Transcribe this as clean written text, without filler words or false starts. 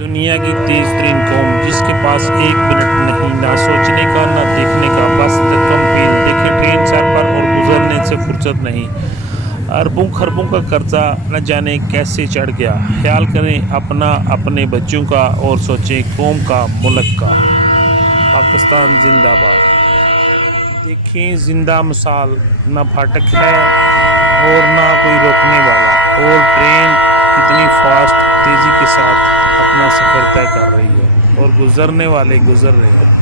दुनिया की तेज तरीन कौम जिसके पास एक मिनट नहीं, ना सोचने का ना देखने का, बस कम पील देखे ट्रेन सर पर और गुजरने से फुर्सत नहीं। अरबों खरबों का कर्जा न जाने कैसे चढ़ गया। ख्याल करें अपना, अपने बच्चों का और सोचें कौम का, मुल्क का। पाकिस्तान जिंदाबाद। देखें जिंदा मिसाल, न फाटक है और ना कोई रोकने वाला, और ट्रेन कितनी फास्ट तेज़ी के साथ अपना सफ़र तय कर रही है और गुजरने वाले गुजर रहे हैं।